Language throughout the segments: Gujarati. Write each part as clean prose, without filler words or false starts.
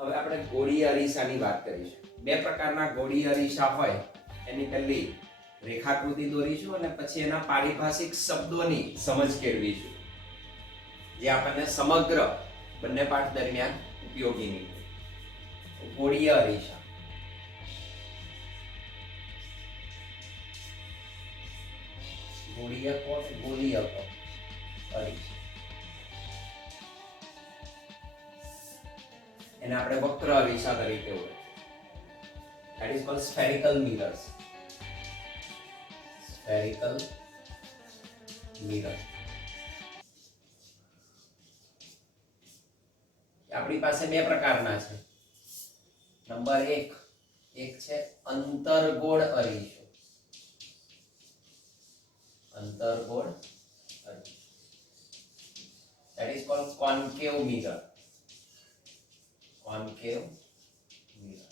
હવે આપણે ગોળી અરીસાની વાત કરીશું. બે પ્રકારના ગોળી અરીસા હોય એની પહેલી રેખાકૃતિ દોરીશું અને પછી એના પારિભાષિક શબ્દોની સમજ કેળવીશું, જે આપણને સમગ્ર બંને પાઠ દરમિયાન ઉપયોગી નીવડે. ગોળીય અરીસા. ગોળીય કોણ? ગોળીય કોણ? અરીસા. એને આપણે વક્ર અરીસા તરીકે ઓળખીએ. That is called spherical mirrors. Spherical mirror. આપણી પાસે બે પ્રકારના છે. નંબર એક છે અંતર્ગોળ અરીસો. અંતર્ગોળ અરીસો. That is called concave mirror. Concave mirror.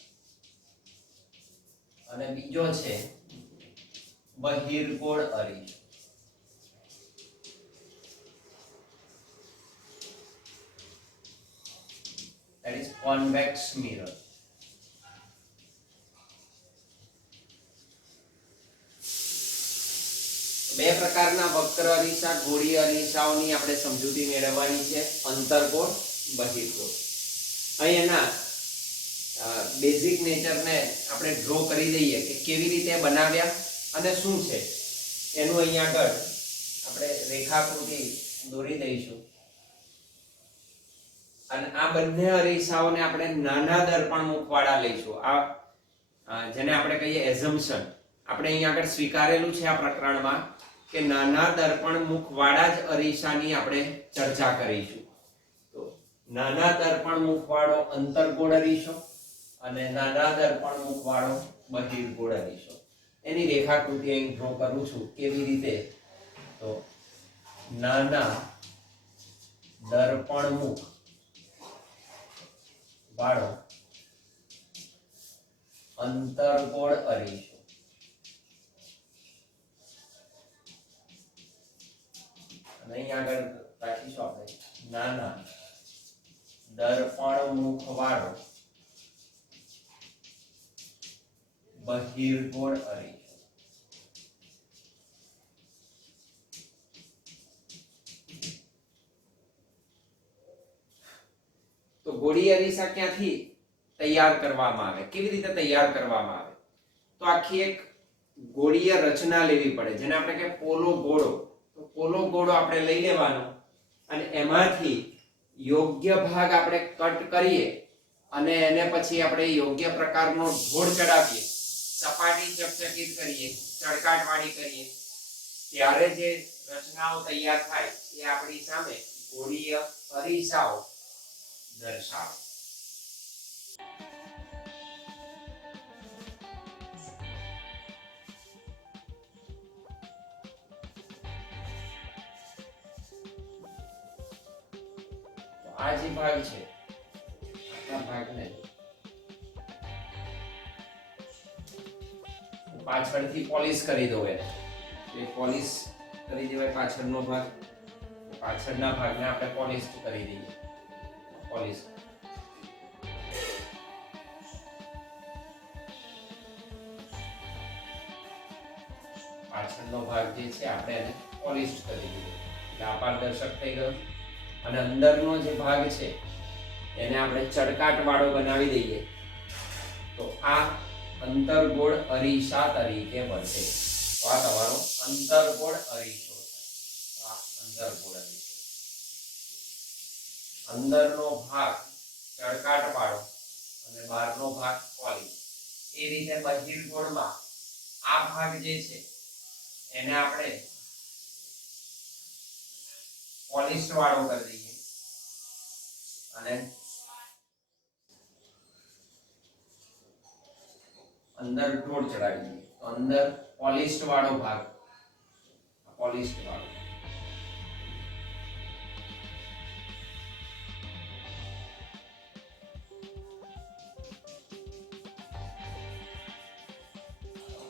અને બીજો છે બહિર્ગોળ અરીસો. That is convex mirror. બે પ્રકારના વક્ર અરીસા, ગોળીય અરીસાઓની આપણે સમજૂતી મેળવવાની છે. અંતર્ગોળ, બહિર્ગોળ. અહીં એના બેઝિક નેચરને આપણે ડ્રો કરી દઈએ કે કેવી રીતે બનાવ્યા અને શું છે એનું અહીં આગળ આપણે રેખાકૃતિ દોરી દઈશું. અને આ બંને અરીસાઓને આપણે નાના દર્પણ મુખવાળા લઈશું. આ જેને આપણે કહીએ એઝમ્પશન, આપણે અહીં આગળ સ્વીકારેલું છે આ પ્રકરણમાં કે નાના દર્પણ મુખવાળા જ અરીસાની આપણે ચર્ચા કરીશું. તો નાના દર્પણ મુખવાળો અંતર્ગોળ અરીસો અને નાના દર્પણ મુખવાળો બહિર્ગોળ અરીસો. એની રેખાકૃતિ અહીં ડ્રો કરું છું. કેવી રીતે? તો નાના દર્પણ મુખ વાળો અંતર્ગોળ અરીસો. અને અહીં આગળ રાખીશું આપણે નાના દર્પણ મુખ વાળો બહિર્ગોળ અરીસો. તો ગોળી અરીસા ક્યાંથી તૈયાર કરવામાં આવે, કેવી રીતે તૈયાર કરવામાં આવે? તો આખી એક ગોળીય રચના લેવી પડે, જેને આપણે કહે પોલો ગોળો. તો પોલો ગોળો આપણે લઈ લેવાનો અને એમાંથી યોગ્ય ભાગ આપણે કટ કરીએ અને એને પછી આપણે યોગ્ય પ્રકારનો ઢોળ ચડાવીએ, સપાટી ચકચકિત કરીએ, ચળકાટવાળી કરીએ, ત્યારે જે રચનાઓ તૈયાર થાય એ આપણી સામે ગોળીય અરીસાઓ દર્શાવે. આ જે ભાગ છે, આ ભાગને પાછળથી પોલિશ કરી દો. એ પોલિશ કરી દેવાય પાછળનો ભાગ. પાછળના ભાગને આપણે પોલિશ કરી દઈએ. પોલિશ પાછળનો ભાગ જે છે આપણે એને પોલિશ કરી દઈએ. એટલે આ પારદર્શક થઈ ગયો. અને અંદરનો જે ભાગ છે એને આપણે ચળકાટ વાળો બનાવી દઈએ. તો આ અંતર્ગોળ અરીસા તરીકે વર્તે. તો આ તમારો અંતર્ગોળ અરીસો છે. આ અંતર્ગોળ અરીસો. અંદરનો ભાગ ચળકાટ વાળો અને બહારનો ભાગ પોલિશ. એ રીતે બહિર્ગોળમાં આ ભાગ જે છે એને આપણે પોલિશ વાળો કરી દઈએ અને અંદર ઢોળ ચડાવી દઈએ. તો અંદર પોલિશ્ડ વાળો ભાગ, પોલિશ્ડ વાળો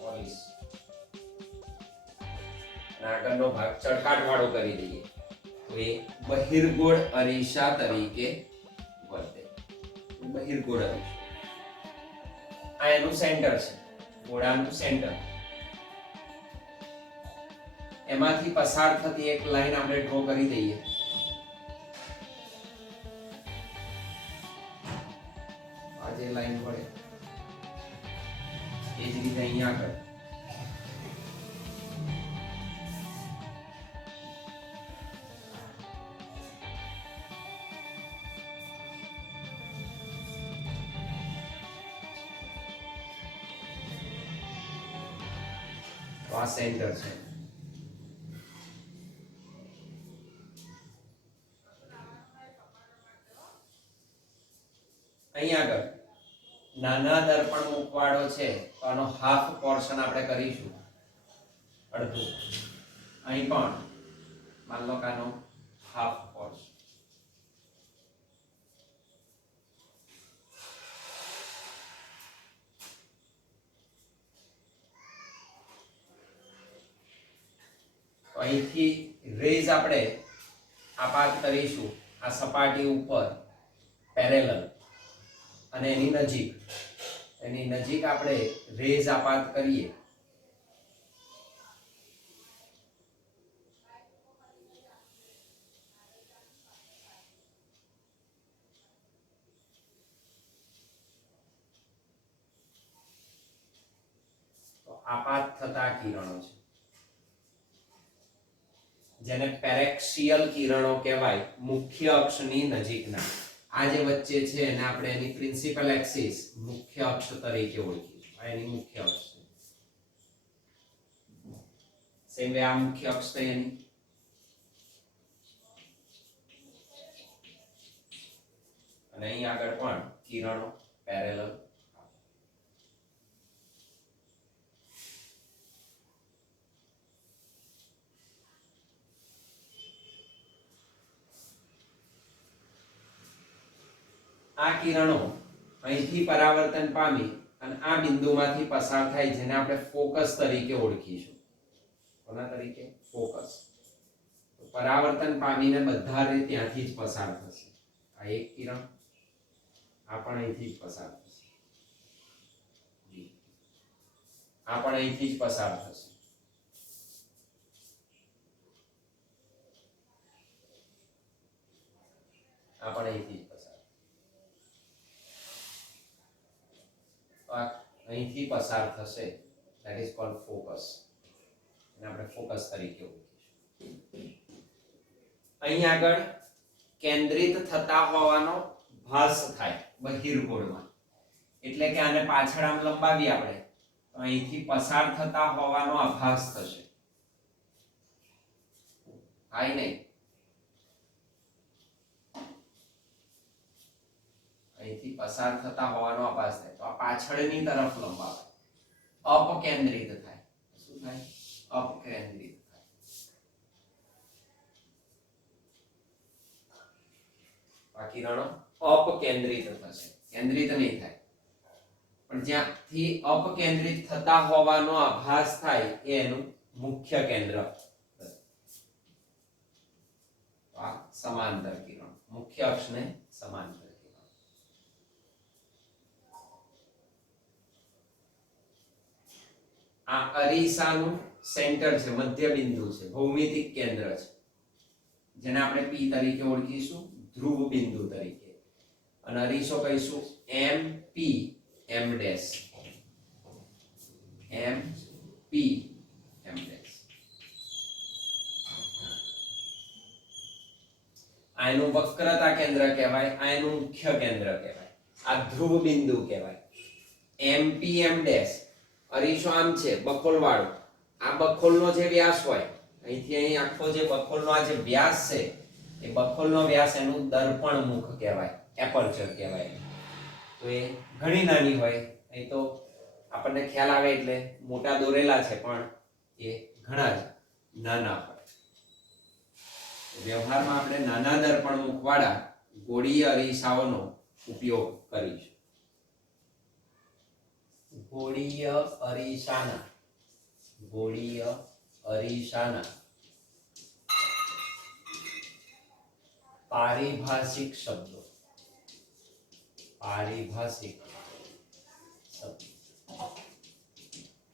પોલિશ અને આગળનો ભાગ ચળકાટ વાળો કરી દઈએ. તો એ બહિર્ગોળ અરીસા તરીકે વર્તે. બહિર્ગોળ અરીસો. આ એનું સેન્ટર છે, ગોળાનું સેન્ટર. એમાંથી પસાર થતી એક લાઈન આપણે ડ્રો કરી દઈએ. આ જે લાઈન પડે એ જ રીતે અહીંયા આગળ આ સેન્ટર છે. અહીંયા આગળ નાના દર્પણ મુખવાળો છે તો આનો હાફ પોર્શન આપણે કરીશું, અડધું. અહીં પણ માન લો કે આનો હાફ પોર્શન. અહીંથી રેઝ આપણે આપાત કરીશું આ સપાટી ઉપર પેરેલલ, અને એની નજીક આપણે રેઝ આપાત કરીએ. તો આપાત થતા કિરણો છે જેને પેરેક્સિયલ કિરણો કહેવાય, મુખ્ય અક્ષની નજીકના. આ જે વચ્ચે છે એને આપણે એની પ્રિન્સિપલ એક્સિસ મુખ્ય અક્ષ તરીકે ઓળખીશું. આ એની મુખ્ય અક્ષ છે. સેમ વે આ મુખ્ય અક્ષ થઈ એની. અને અહીં આગળ પણ કિરણો પેરેલલ. આ કિરણો અહીંથી પરાવર્તન પામી અને આ બિંદુમાંથી પસાર થાય, જેને આપણે ફોકસ તરીકે ઓળખીશું. કોના તરીકે? ફોકસ. તો પરાવર્તન પામીને બધા રે ત્યાંથી જ પસાર થશે. આ એક કિરણ, આ પણ અહીંથી જ પસાર થશે, આ પણ અહીંથી જ પસાર થશે. આ પણ અહીંથી અહીંથી પસાર થશે. That is called focus. એને આપણે ફોકસ તરીકે ઓળખીશું. અહીં આગળ કેન્દ્રિત થતા હોવાનો ભાસ થાય બહિર્ગોળમાં, એટલે કે આને પાછળ આમ લંબાવી આપણે તો અહીંથી પસાર થતા હોવાનો આભાસ થશે. હાઈ નહીં, અહીંથી પસાર થતા હોવાનો આભાસ થાય તો આ પાછળની તરફ લંબાવે, અપકેન્દ્રિત થાય. શું થાય? અપકેન્દ્રિત થાય. આ કિરણો અપકેન્દ્રિત થશે, કેન્દ્રિત નહીં થાય. પણ જ્યાંથી અપકેન્દ્રિત થતા હોવાનો આભાસ થાય એ એનું મુખ્ય કેન્દ્ર. આ સમાંતર કિરણ, મુખ્ય અક્ષને સમાંતર. આ અરીસાનું સેન્ટર છે, મધ્ય બિંદુ છે, ભૌમિતિક કેન્દ્ર છે, જેને આપણે P તરીકે ઓળખીશું, ધ્રુવ બિંદુ તરીકે. અને અરીસો કહીશું MP M dash, MP M dash. આ એનું વક્રતા કેન્દ્ર કહેવાય, આ એનું મુખ્ય કેન્દ્ર કહેવાય, આ ધ્રુવ બિંદુ કહેવાય. MP M ડેશ અરીસો આમ છે બખોલ વાળો. આ બખોલનો જે વ્યાસ હોય, અહીંથી અહીં આખો જે બખોલનો આ જે વ્યાસ છે એ બખોલનો વ્યાસ એનું દર્પણ મુખ કહેવાય, એપર્ચર કહેવાય. તો એ ઘણી નાની હોય. અહીં તો આપણને ખ્યાલ આવે એટલે મોટા દોરેલા છે, પણ એ ઘણા જ નાના હોય. વ્યવહારમાં આપણે નાના દર્પણ મુખ વાળા ગોળીય અરીસાઓનો ઉપયોગ કરીશું. ગોળીય અરીસાના પારિભાષિક શબ્દો. પારિભાષિક શબ્દ.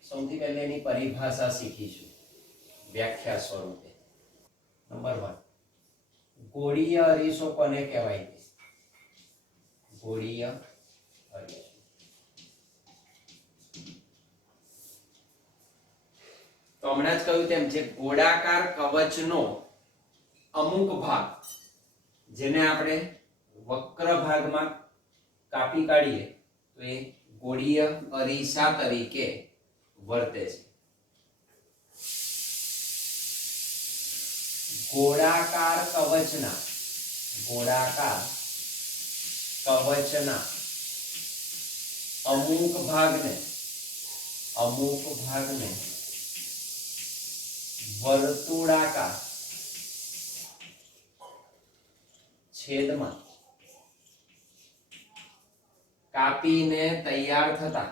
સૌથી પહેલા એની પરિભાષા શીખીશું વ્યાખ્યા સ્વરૂપે. નંબર 1, ગોળીય અરીસો કોને કહેવાય છે? ગોળીય અરીસો તો હમણાં જ કહ્યું તેમ જે ગોળાકાર કવચનો અમુક ભાગ જેને આપણે વક્ર ભાગમાં કાપી કાઢીએ તો એ ગોળીય અરીસા તરીકે વર્તે છે. ગોળાકાર કવચના અમુક ભાગને વર્તુળાકાર છેદમાં કાપીને તૈયાર થતા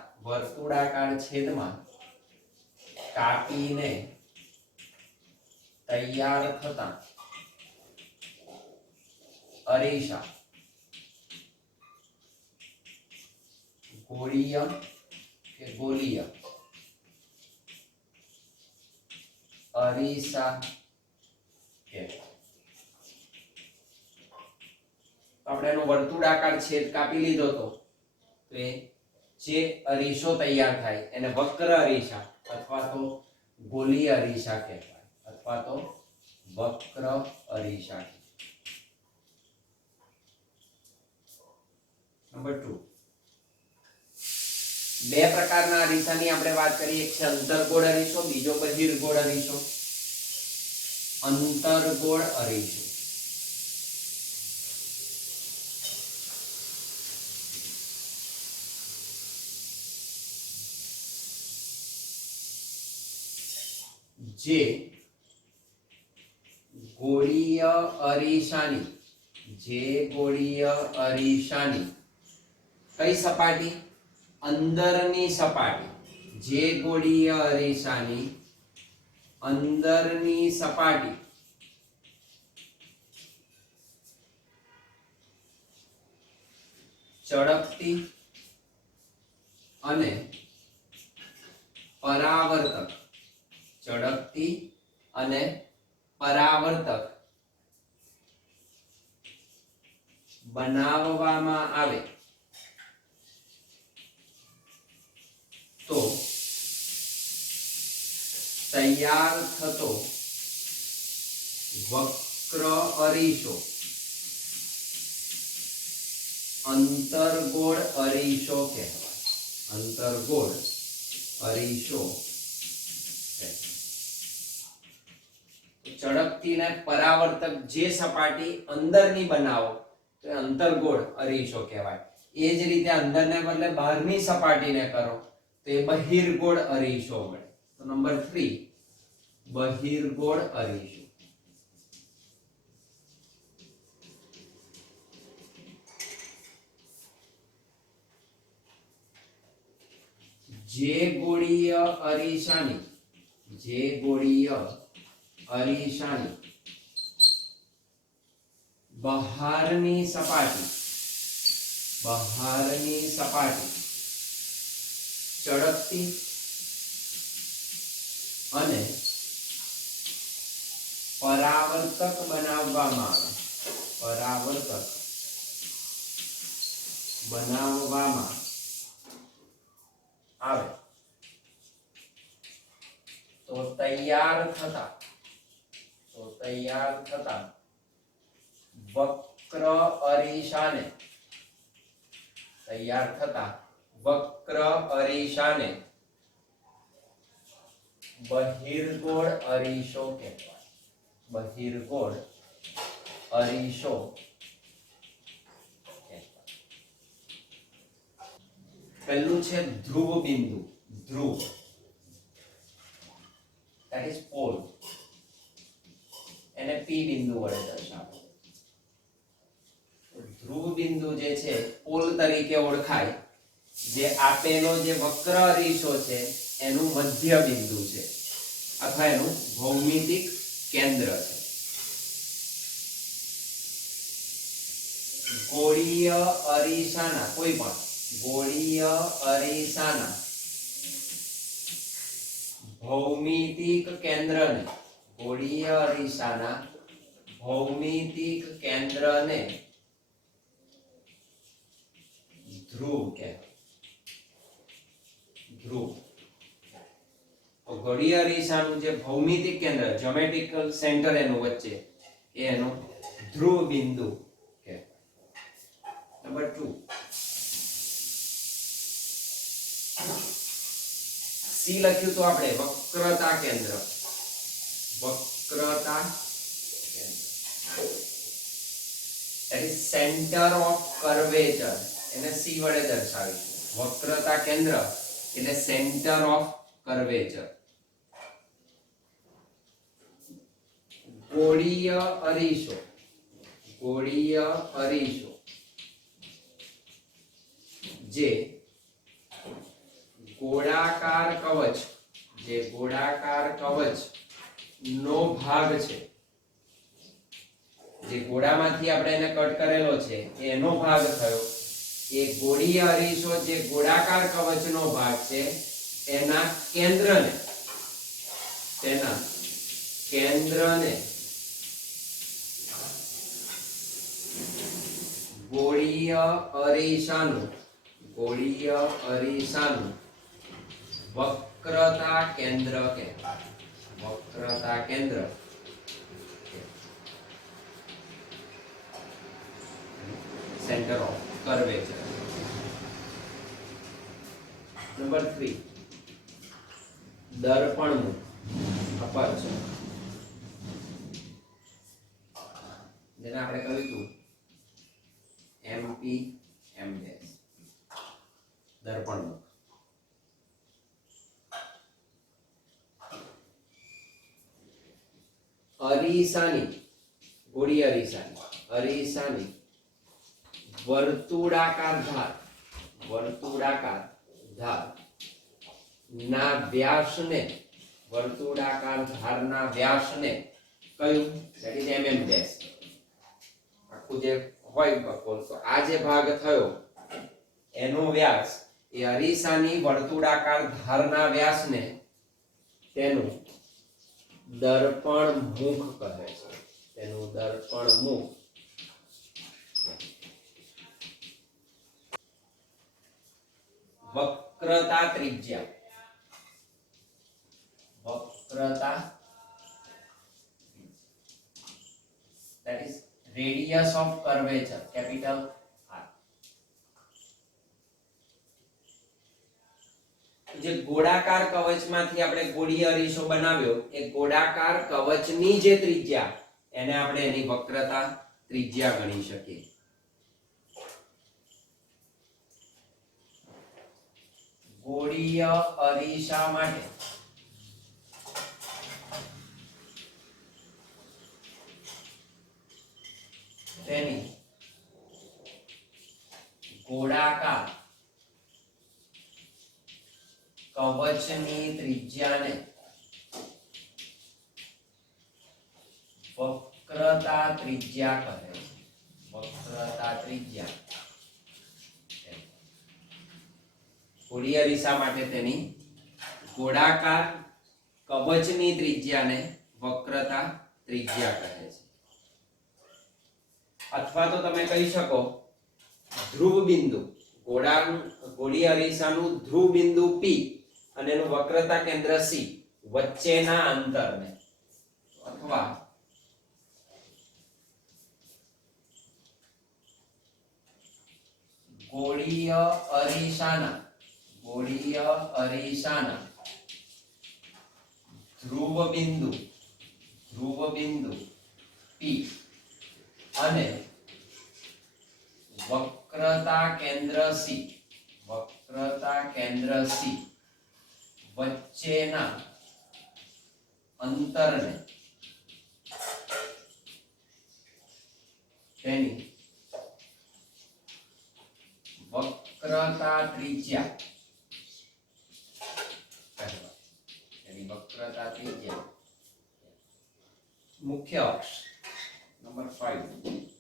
અરીસા ગોળીય કે ગોલીય અરીસા કહેવાય. આપણે એનો વર્તુળાકાર છેદ કાપી લીધો તો એ જે અરીસો તૈયાર થાય એને વક્ર અરીસા અથવા તો ગોલીય અરીસા કહેવાય. નંબર 2, બે પ્રકારના અરીસાની આપણે વાત કરીએ. એક છે અંતર્ગોળ અરીસો, બીજો બહિર્ગોળ અરીસો. અંતર્ગોળ અરીસો જે ગોળીય અરીસાની કઈ સપાટી? અંદરની સપાટી. જે ગોળીય અરીસાની અંદરની સપાટી ચળકતી અને પરાવર્તક બનાવવામાં આવે તો તૈયાર થતો વક્ર અરીસો અંતર્ગોળ અરીસો કહેવાય. ચળકતી ને પરાવર્તક જે સપાટી અંદરની બનાવો તો અંતર્ગોળ અરીસો કહેવાય. એ જ રીતે અંદરને બદલે બહારની સપાટીને કરો તો એ બહિર્ગોળ અરીસો મળે. તો નંબર 3, બહિર્ગોળ અરીસો. જે ગોળીય અરીસાની બહારની સપાટી ચળકતી અને પરાવર્તક બનાવવામાં આવે તો તૈયાર થતા વક્ર અરીસાને બહિર્ગોળ અરીસો કહેવાય. પહેલું છે ધ્રુવ બિંદુ. that is pole. એને P બિંદુ વડે દર્શાવો. ધ્રુવ બિંદુ જે છે પોલ તરીકે ઓળખાય. જે આપેલો જે વક્ર અરીસો છે એનું મધ્ય બિંદુ છે અથવા એનું ભૌમિતિક કેન્દ્ર છે. ગોળીય અરીસાના કોઈ પણ ગોળીય અરીસાના ભૌમિતિક કેન્દ્રને ગોળીય અરીસાના ભૌમિતિક કેન્દ્રને ધ્રુવ કહેવાય ધ્રુવ તો ગોળીય અરીસાનું જે ભૌમિતિક કેન્દ્ર જ્યોમેટ્રિકલ સેન્ટર એનું વચ્ચે એનું ધ્રુવ બિંદુ કહેવાય નંબર 2 સી લખ્યું તો આપણે વક્રતા કેન્દ્ર that is center of curvature એને સી વડે દર્શાવીશું વક્રતા કેન્દ્ર એટલે center of curvature ગોળીય અરીસો જે ગોળાકાર કવચ નો ભાગ છે જે ગોળામાંથી આપણે એને કટ કરેલો છે એનો ભાગ થયો એ ગોળીય અરીસો જે ગોળાકાર કવચનો ભાગ છે તેના કેન્દ્રને ગોળીય અરીસાનું વક્રતા કેન્દ્ર center of curvature. Number 3 દર્પણનું aperture જેને આપણે કહ્યું હતું MP M dash દર્પણનું ગોળીય અરીસાની વર્તુળાકાર ધાર ના વ્યાસને કયું that is mm dash આખું જે હોય બકોલ તો આ જે ભાગ થયો એનો વ્યાસ એ અરીસાની વર્તુળાકાર ધારના વ્યાસને તેનું દર્પણ મુખ કહે છે વક્રતા ત્રિજ્યા that is radius of curvature capital R જે ગોળાકાર કવચમાંથી આપણે ગોળીય અરીસો બનાવ્યો એ ગોળાકાર કવચની જે ત્રિજ્યા એને આપણે એની વક્રતા ત્રિજ્યા ગણી શકીએ ગોળીય અરીસા માટે તેની ગોળાકાર કવચની ત્રિજ્યાને વક્રતા ત્રિજ્યા કહે છે ગોળીય અરીસા માટે તેની ગોળાકાર કવચની ત્રિજ્યાને વક્રતા ત્રિજ્યા કહે છે અથવા તો તમે કહી શકો ધ્રુવ બિંદુ ગોળીય અરીસાનું ધ્રુવ બિંદુ P અને એનું વક્રતા કેન્દ્ર C વચ્ચેના અંતરને અથવા ગોળીય અરીસાના ધ્રુવ બિંદુ P અને વક્રતા કેન્દ્ર C વચ્ચેના અંતરને તેની વક્રતા ત્રિજ્યા મુખ્ય અક્ષ નંબર 5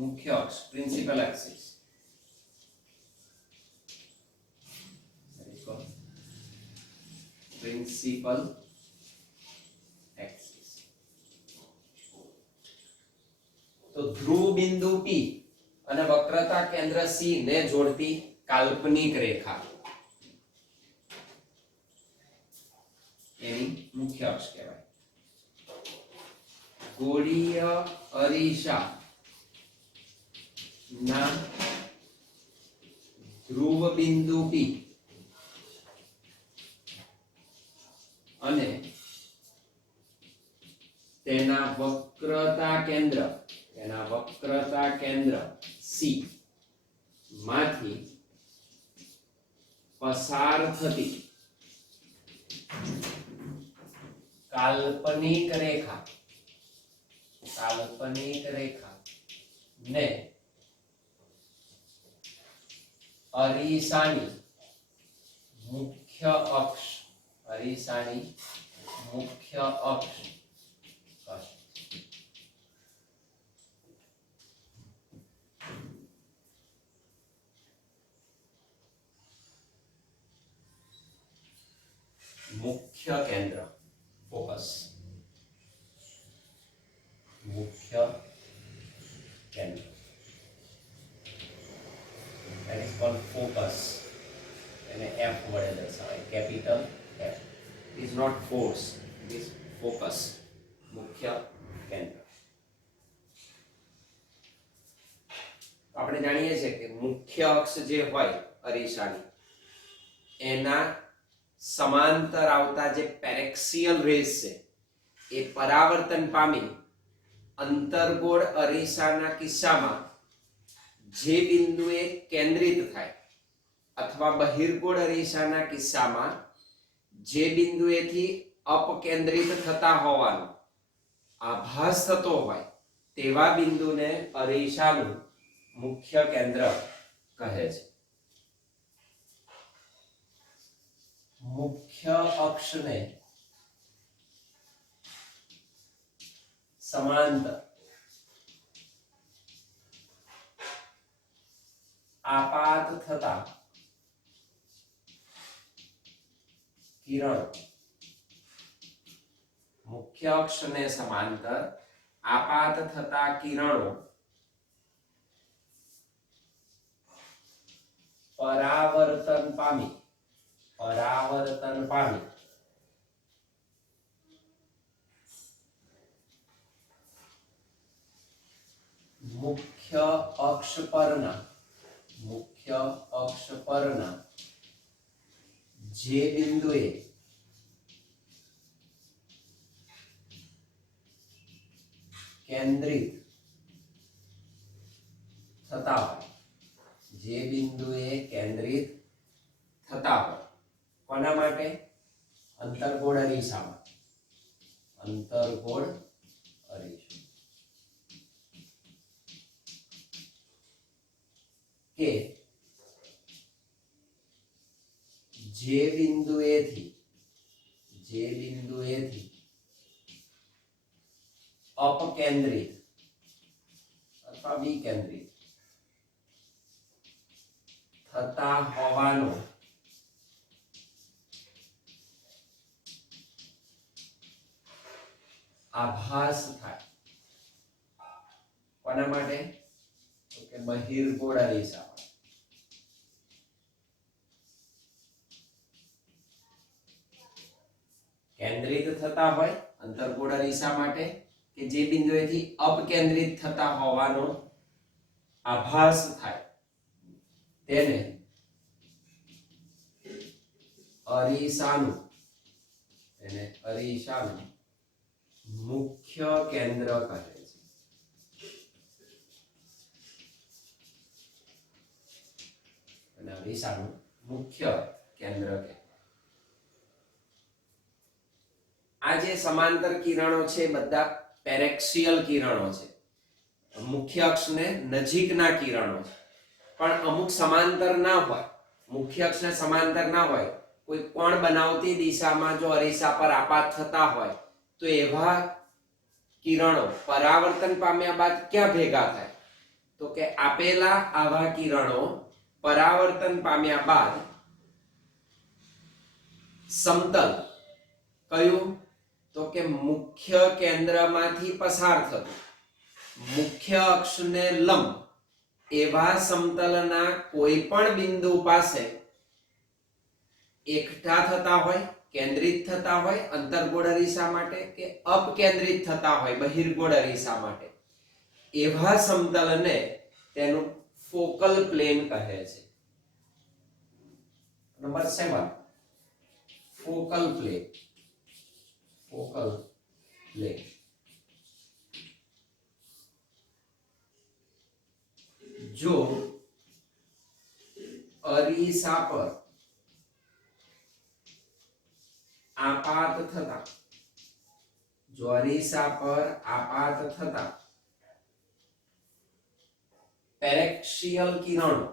મુખ્ય અક્ષ પ્રિન્સિપલ એક્સિસ પ્રિન્સિપલ એક્સિસ. તો ધ્રુવ બિંદુ P અને વક્રતા કેન્દ્ર C ને જોડતી કાલ્પનિક રેખા એની મુખ્ય અક્ષ કહેવાય. ગોળીય અરીસા ના ધ્રુવ બિંદુ P અને તેના વક્રતા કેન્દ્ર C માંથી પસાર થતી કાલ્પનિક રેખા ને અરીસાની મુખ્ય અક્ષ કહે. મુખ્ય કેન્દ્ર focus that is called focus and F word દર્શાવાય capital F. It is not force, it is focus. મુખ્ય કેન્દ્ર. આપણે જાણીએ છીએ કે મુખ્ય અક્ષ જે હોય અરીસાની એના સમાંતર આવતા જે પેરેક્સિયલ રેસ છે એ પરાવર્તન પામી અંતર્ગોળ અરીસાના કિસ્સામાં જે બિંદુએ કેન્દ્રિત થાય અથવા બહિર્ગોળ અરીસાના કિસ્સામાં જે બિંદુએથી અપકેન્દ્રિત થતા હોવાનો આભાસ થતો હોય તેવા બિંદુને અરીસાનું મુખ્ય કેન્દ્ર કહે છે. મુખ્ય અક્ષને સમાંતર આપાત થતા કિરણો મુખ્ય અક્ષને સમાંતર આપાત થતા કિરણો પરાવર્તન પામી મુખ્ય અક્ષ પરના જે બિંદુએ કેન્દ્રિત થતા હોય કોના માટે? અંતર્ગોળ અરીસામાં. કે જે બિંદુએથી અપકેન્દ્રિત અથવા વિકેન્દ્રિત થતા હોવાનો આભાસ થાય. કોના માટે? તો કે બહિર્ગોળ અરીસા. કેન્દ્રિત થતા હોય અંતર્ગોળ અરીસા માટે કે જે બિંદુએથી અપકેન્દ્રિત થતા હોવાનો આભાસ થાય તેને અરીસાનું મુખ્ય કેન્દ્ર કહે છે. અને અરીસાનું મુખ્ય કેન્દ્ર કહે. આ જે સમાંતર કિરણો છે બધા પેરેક્સિયલ કિરણો છે, મુખ્ય અક્ષને નજીકના કિરણો છે, પણ અમુક સમાંતર ના હોય, મુખ્ય અક્ષને સમાંતર ના હોય, કોઈ કોણ બનાવતી દિશામાં જો અરીસા પર આપાત થતા હોય તો એવા કિરણો પરાવર્તન પામ્યા બાદ ક્યાં ભેગા થાય? તો કે આપેલા આવા કિરણો પરાવર્તન પામ્યા બાદ સમતલ કયું તો કે મુખ્ય કેન્દ્રમાંથી પસાર થતું મુખ્ય અક્ષને લંબ એવા સમતલના કોઈ પણ બિંદુ પાસે એકઠા થતા હોય કેન્દ્રિત થતા હોય અંતર્ગોળ અરીસા માટે કે અપકેન્દ્રિત થતા હોય બહિર્ગોળ અરીસા માટે એવા સમતલને તેનું ફોકલ પ્લેન કહે છે. Number 7 focal plane. Focal plane જો અરીસા પર આપાત થતા પેરેક્સિયલ કિરણો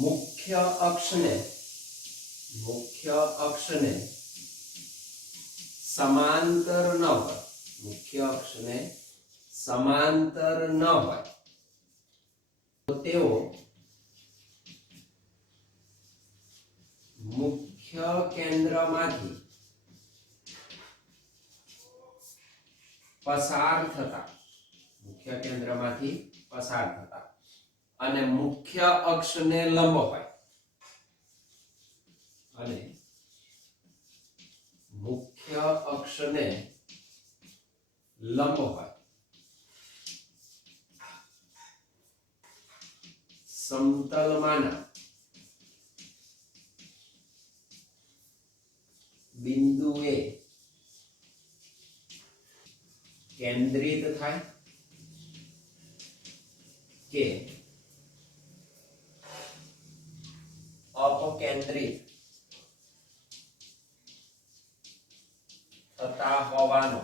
મુખ્ય અક્ષને સમાંતર ન હોય તો તેઓ મુખ્ય કેન્દ્રમાંથી પસાર થતા અને મુખ્ય અક્ષને લંબ હોય સમતલમાંના બિંદુએ કેન્દ્રિત થાય કે અપકેન્દ્રિત થતા હોવાનો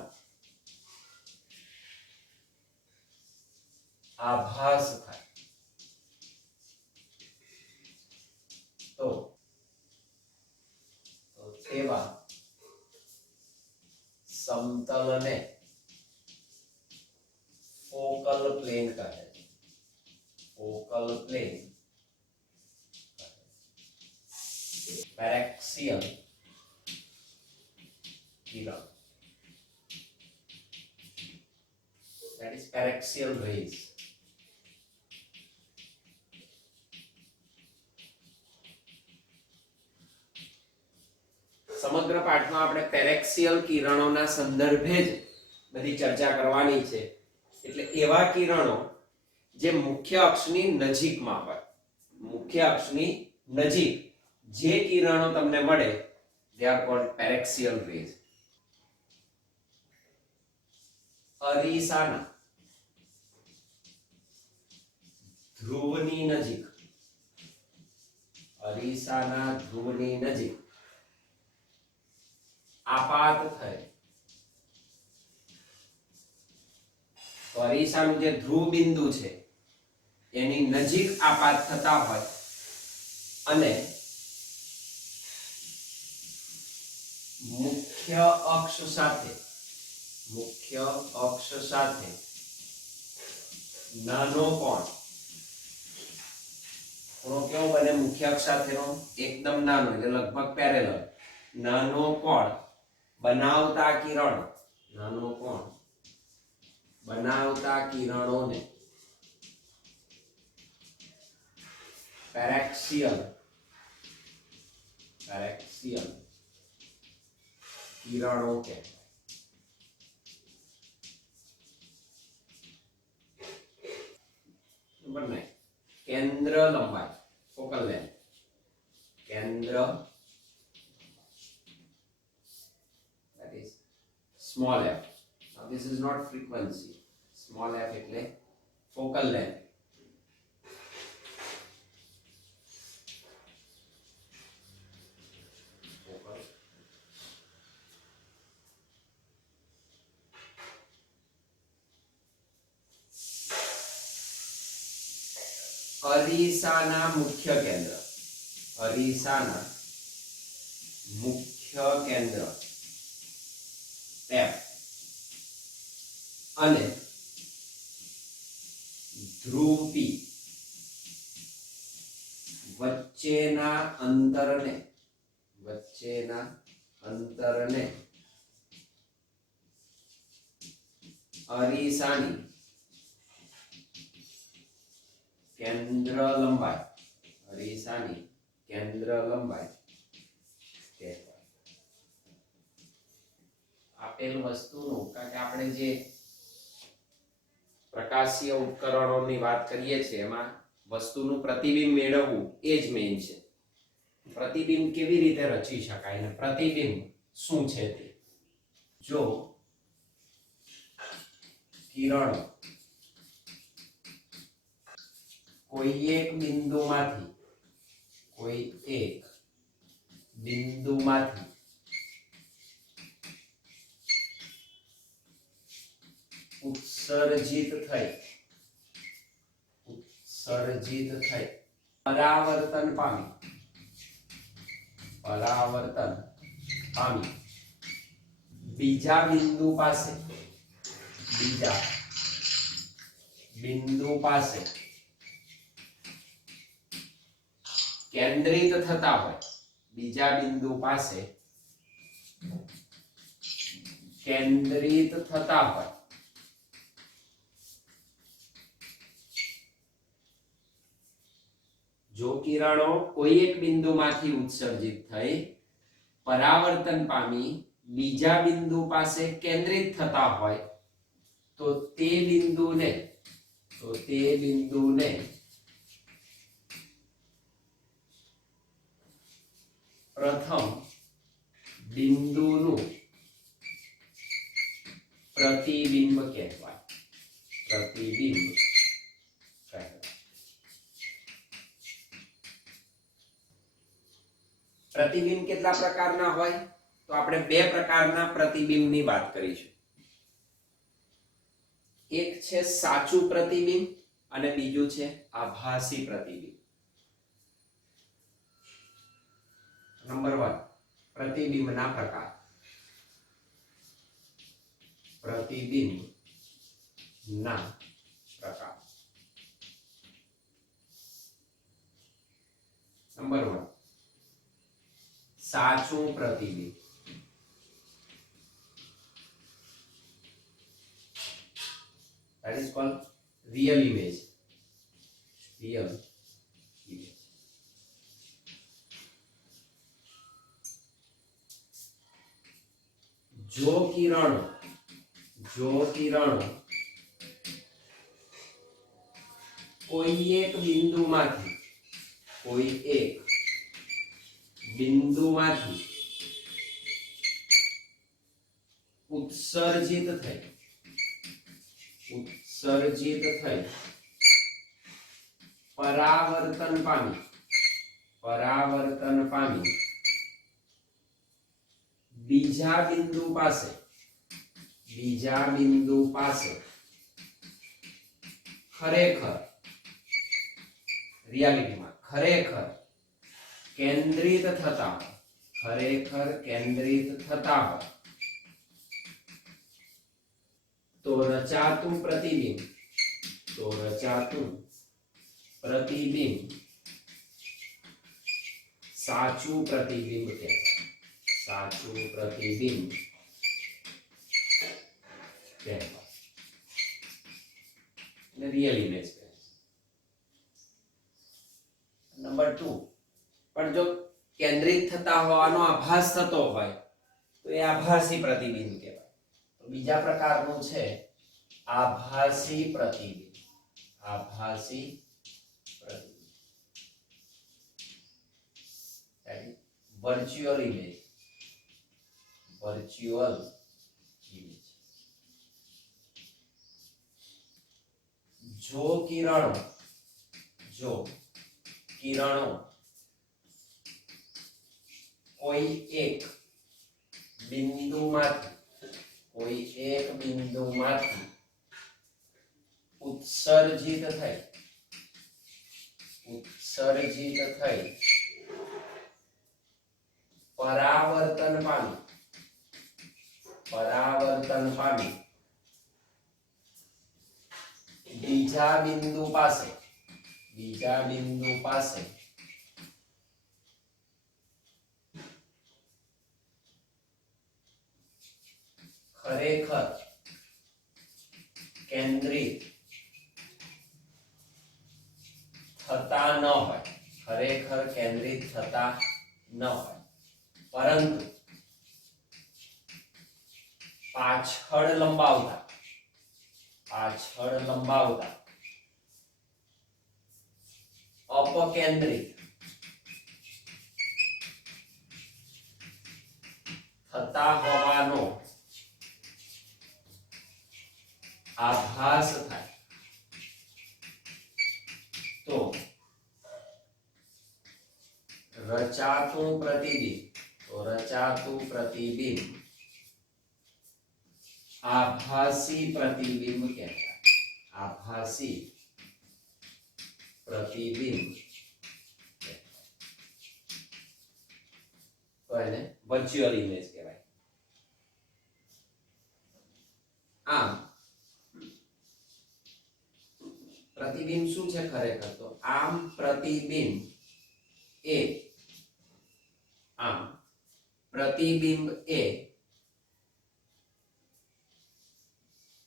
આભાસ થાય તો તેવા સમતલને ફોકલ પ્લેન કહે છે. પેરેક્સિયલ કિરણ, that is perexial rays. સમગ્ર પાઠમાં આપણે પેરેક્સિયલ કિરણોના સંદર્ભે જ બધી ચર્ચા કરવાની છે. એટલે એવા કિરણો જે મુખ્ય અક્ષની નજીકમાં હોય, જે કિરણો તમને મળે they are called perexial rays. અરીસાના ધ્રુવની નજીક આપાત થાય તો અરીસાનું જે ધ્રુવ બિંદુ છે એની નજીક આપાત થતા હોય અને મુખ્ય અક્ષ સાથે નાનો કોણ, ખૂણો કેવો બને મુખ્ય અક્ષ સાથેનો એકદમ નાનો એટલે લગભગ પેરેલલ નાનો કોણ બનાવતા કિરણોને પેરેક્સિયલ કિરણો કે નંબર 9 કેન્દ્ર લંબાઈ ફોકલ લેન્થ. કેન્દ્ર that is small f. Now this is not frequency. Small f એટલે focal length. અરીસાના મુખ્ય મુખ્ય કેન્દ્ર F અને ધ્રુવ P વચ્ચેના અંતરને અરીસાની કેન્દ્ર લંબાઈ કહેવાય. આપેલ વસ્તુનું, કારણ કે આપણે જે પ્રકાશીય ઉપકરણોની વાત કરીએ છીએ એમાં વસ્તુનું પ્રતિબિંબ મેળવવું એ જ મેઇન છે. પ્રતિબિંબ કેવી રીતે રચી શકાય અને પ્રતિબિંબ શું છે તે. જો કિરણો કોઈ એક બિંદુમાંથી ઉત્સર્જિત થઈ પરાવર્તન પામી બીજા બિંદુ પાસે કેન્દ્રિત થતા હોય, જો કિરણો કોઈ એક બિંદુમાંથી ઉત્સર્જિત થઈ પરાવર્તન પામી બીજા બિંદુ પાસે કેન્દ્રિત થતા હોય તો તે બિંદુને પ્રથમ બિંદુનું પ્રતિબિંબ કહેવાય. પ્રતિબિંબ કેટલા પ્રકારના હોય? તો આપણે બે પ્રકારના પ્રતિબિંબની વાત કરીશું. એક છે સાચું પ્રતિબિંબ અને બીજું છે આભાસી પ્રતિબિંબ. નંબર 1, પ્રતિબિંબના પ્રકાર. નંબર 1, સાચું પ્રતિબિંબ. That is called real image. જો કિરણો કોઈ એક બિંદુમાંથી ઉત્સર્જિત થઈ પરાવર્તન પામી બીજા બિંદુ પાસે ખરેખર કેન્દ્રિત થતા હોય તો રચાતું પ્રતિબિંબ સાચું પ્રતિબિંબ કહેવાય. રિયલ ઇમેજ કહેવાય. નંબર 2, પણ જો કેન્દ્રિત થતા હોવાનો આભાસ થતો હોય તો એ આભાસી પ્રતિબિંબ કહેવાય. તો બીજા પ્રકારનું છે આભાસી પ્રતિબિંબ. Virtual image. જો કિરણો કોઈ એક બિંદુમાંથી ઉત્સર્જિત થઈ પરાવર્તન પામી બીજા બિંદુ પાસે ખરેખર કેન્દ્રિત થતા ન હોય, પરંતુ પાછળ લંબાવતા અપકેન્દ્રિત થતા હોવાનો આભાસ થાય તો રચાતું પ્રતિબિંબ આભાસી પ્રતિબિંબ તો એને વર્ચ્યુઅલ ઇમેજ કહેવાય. આમ પ્રતિબિંબ શું છે ખરેખર? તો આમ પ્રતિબિંબ એ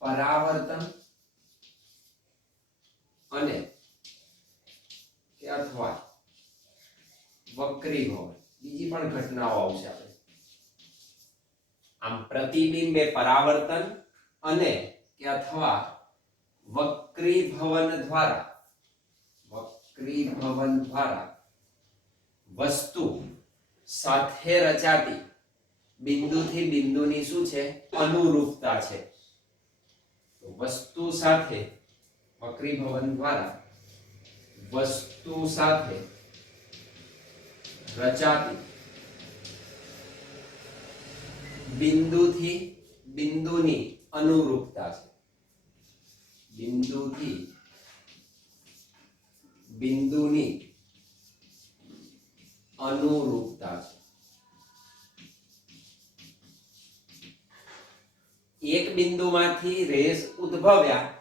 પરાવર્તન અને અથવા વક્રીભવન, બીજી પણ ઘટનાઓ આવશે. આપણે આમ પ્રતિબિંબ એ પરાવર્તન અને અથવા વક્રીભવન દ્વારા વસ્તુ સાથે રચાતી બિંદુથી બિંદુની શું છે? અનુરૂપતા છે. તો વસ્તુ સાથે વક્રીભવન દ્વારા વસ્તુ સાથે રચાતી બિંદુથી બિંદુની અનુરૂપતા છે. બિંદુથી બિંદુની અનુરૂપતા છે. એક બિંદુમાંથી રેસ ઉદ્ભવ્યા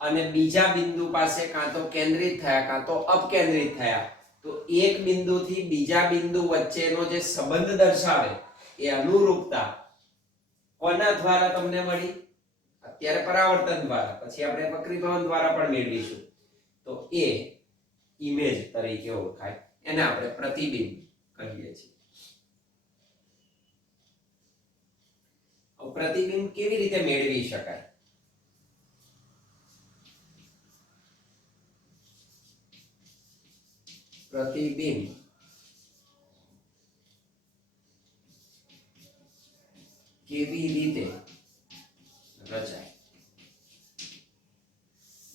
અને બીજા બિંદુ પાસે કાં તો કેન્દ્રિત થયા કાં તો અપકેન્દ્રિત થયા, તો એક બિંદુથી બીજા બિંદુ વચ્ચેનો જે સંબંધ દર્શાવે એ અનુરૂપતા કોના દ્વારા તમને મળી? અત્યારે પરાવર્તન દ્વારા, પછી આપણે વક્રીભવન દ્વારા પણ મેળવીશું. તો એ ઇમેજ તરીકે ઓળખાય, એને આપણે પ્રતિબિંબ કહીએ છીએ. પ્રતિબિંબ કેવી રીતે મેળવી શકાય? પ્રતિબિંબ કેવી રીતે રચાય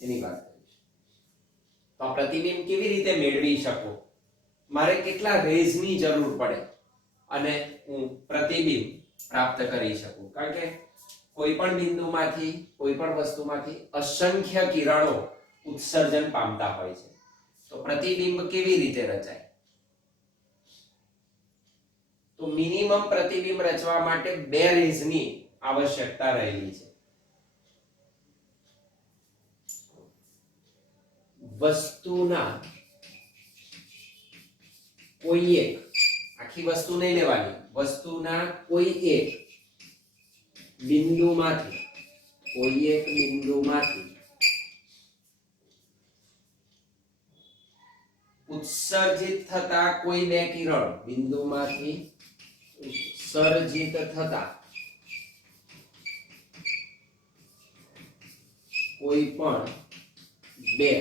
એની વાત કરીશું. તો આ પ્રતિબિંબ કેવી રીતે મેળવી શકું? મારે કેટલા રેઝની જરૂર પડે અને હું પ્રતિબિંબ પ્રાપ્ત કરી શકું? કારણ કે કોઈ પણ બિંદુમાંથી, કોઈ પણ વસ્તુમાંથી અસંખ્ય કિરણો ઉત્સર્જન પામતા હોય છે. તો પ્રતિબિંબ કેવી રીતે રચાય? તો મિનિમમ પ્રતિબિંબ રચવા માટે 2 રેઝની આવશ્યકતા રહેલી છે. વસ્તુના કોઈ એક, આખી વસ્તુ નહીં લેવાની, વસ્તુના કોઈ એક બિંદુમાંથી ઉત્સર્જિત થતા કોઈ 2 કિરણ, બિંદુમાંથી ઉત્સર્જિત થતા કોઈ પણ 2